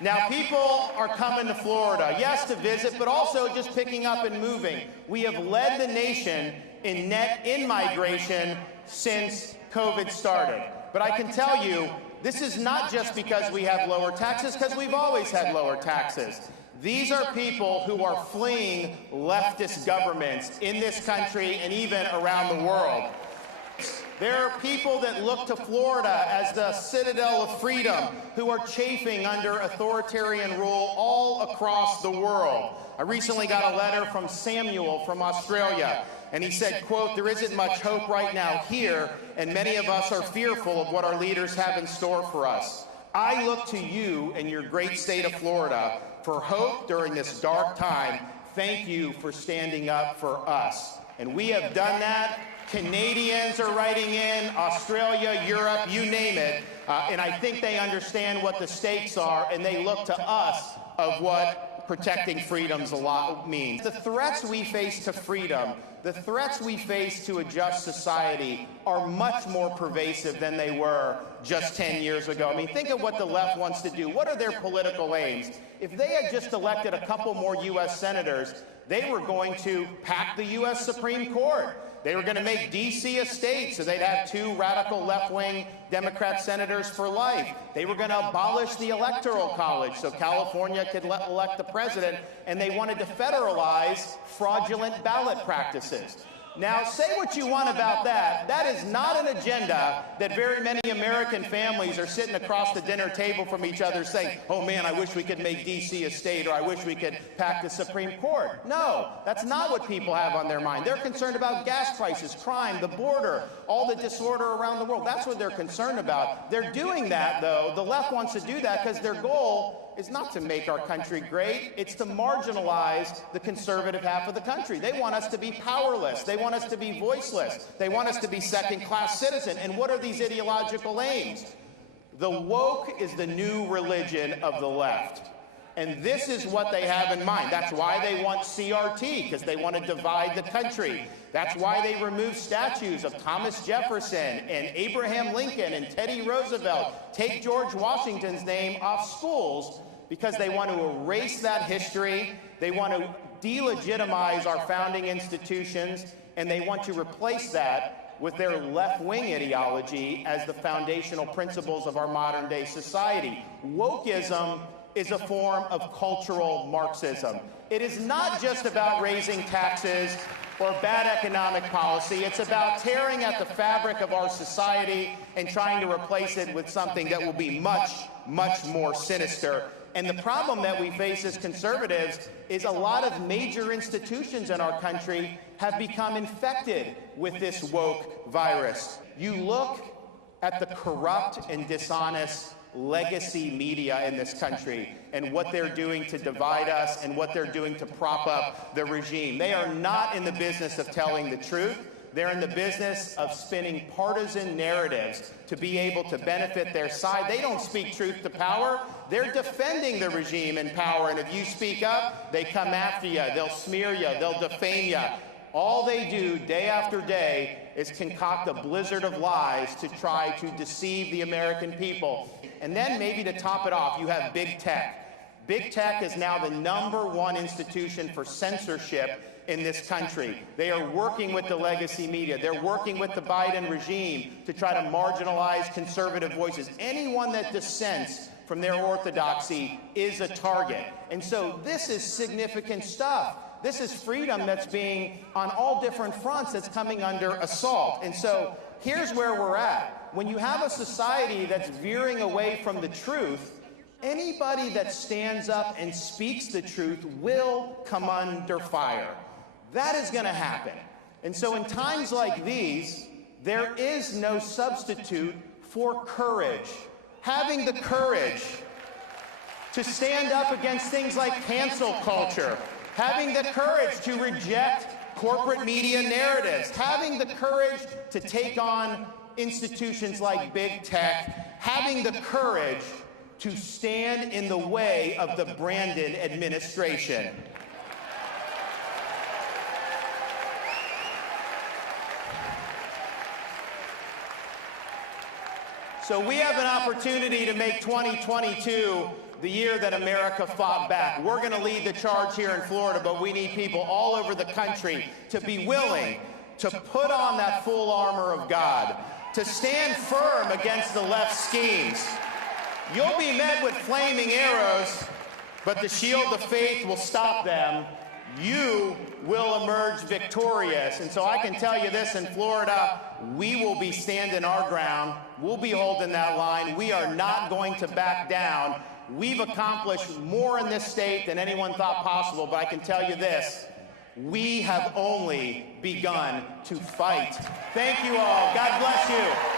Now, people are coming to Florida, yes, to visit, but also just picking up and moving. We have led the nation in net in-migration since COVID started. But I can tell you, this is not just because we have lower taxes, because we've always had lower taxes. These are people who are fleeing leftist governments in this country and even around the world. There are people that look to Florida as the citadel of freedom who are chafing under authoritarian rule all across the world. I recently got a letter from Samuel from Australia, and he said, quote, "There isn't much hope right now here, and many of us are fearful of what our leaders have in store for us. I look to you and your great state of Florida for hope during this dark time. Thank you for standing up for us." And we have done that. Canadians are writing in, Australia, Europe, you name it, and I think they understand what the stakes are, and they look to us of what protecting freedoms a lot means. The threats we face to freedom, the threats we face to a just society are much more pervasive than they were just 10 years ago. I mean, think of what the left wants to do. What are their political aims? If they had just elected a couple more U.S. senators, they were going to pack the U.S. Supreme Court. They were going to make D.C. a state, so they'd have 2 radical left-wing Democrat senators for life. They were going to abolish the Electoral College so California could elect the president, and they wanted to federalize fraudulent ballot practices. Now, say what you want about that. That is not an agenda that very many American families are sitting across the dinner table from each other saying, "Oh man, I wish we could make D.C. a state," or "I wish we could pack the Supreme Court." No, that's not what people have on their mind. They're concerned about gas prices, crime, the border, all the disorder around the world. That's what they're concerned about. They're doing that, though. The left wants to do that because their goal is not to make our country great. It's to marginalize the conservative half of the country. They want us to be powerless. They want us to be voiceless. They want us to be second-class citizen. And what are these ideological aims? The woke is the new religion of the left. And this is what they have in mind. That's why they want CRT, because they want to divide the country. That's why they remove statues of Thomas Jefferson and Abraham Lincoln and Teddy Roosevelt. Take George Washington's name off schools, because they want to erase that history. They want to delegitimize our founding institutions, and they want to replace that with their left-wing ideology as the foundational principles of our modern-day society. Wokeism is a form of cultural Marxism. It is not just about raising taxes or bad economic policy. It's about tearing at the fabric of our society and trying to replace it with something that will be much, much more sinister. And the problem that we face as conservatives is a lot of major institutions in our country have become infected with this woke virus. You look at the corrupt and dishonest legacy media in this country and what they're doing to divide us and what they're doing to prop up the regime. They are not in the business of telling the truth. They're in the business of spinning partisan narratives to be able to benefit their side. They don't speak truth to power. They're defending the regime in power, and if you speak up, they come after you. They'll smear you. They'll defame you. All they do day after day is concoct a blizzard of lies to try to deceive the American people. And then maybe to top it off, you have big tech. Big tech is now the #1 institution for censorship in this country. They are working with the legacy media. They're working with the Biden regime to try to marginalize conservative voices. Anyone that dissents from their orthodoxy is a target. And so this is significant stuff. This is freedom that's being, on all different fronts, that's coming under assault. And so here's where we're at. When you have a society that's veering away from the truth, anybody that stands up and speaks the truth will come under fire. That is going to happen. And so in times like these, there is no substitute for courage. Having the courage to stand up against things like cancel culture, having the courage to reject corporate media narratives, having the courage to take on institutions like big tech, having the courage to stand in the way of the Brandon administration. So we have an opportunity to make 2022 the year that America fought back. We're going to lead the charge here in Florida, but we need people all over the country to be willing to put on that full armor of God, to stand firm against the left's schemes. You'll be met with flaming arrows, but the shield of faith will stop them. You will emerge victorious. And so I can tell you this, in Florida, we will be standing our ground. We'll be holding that line. We are not going to back down. We've accomplished more in this state than anyone thought possible, but I can tell you this, we have only begun to fight. Thank you all. God bless you.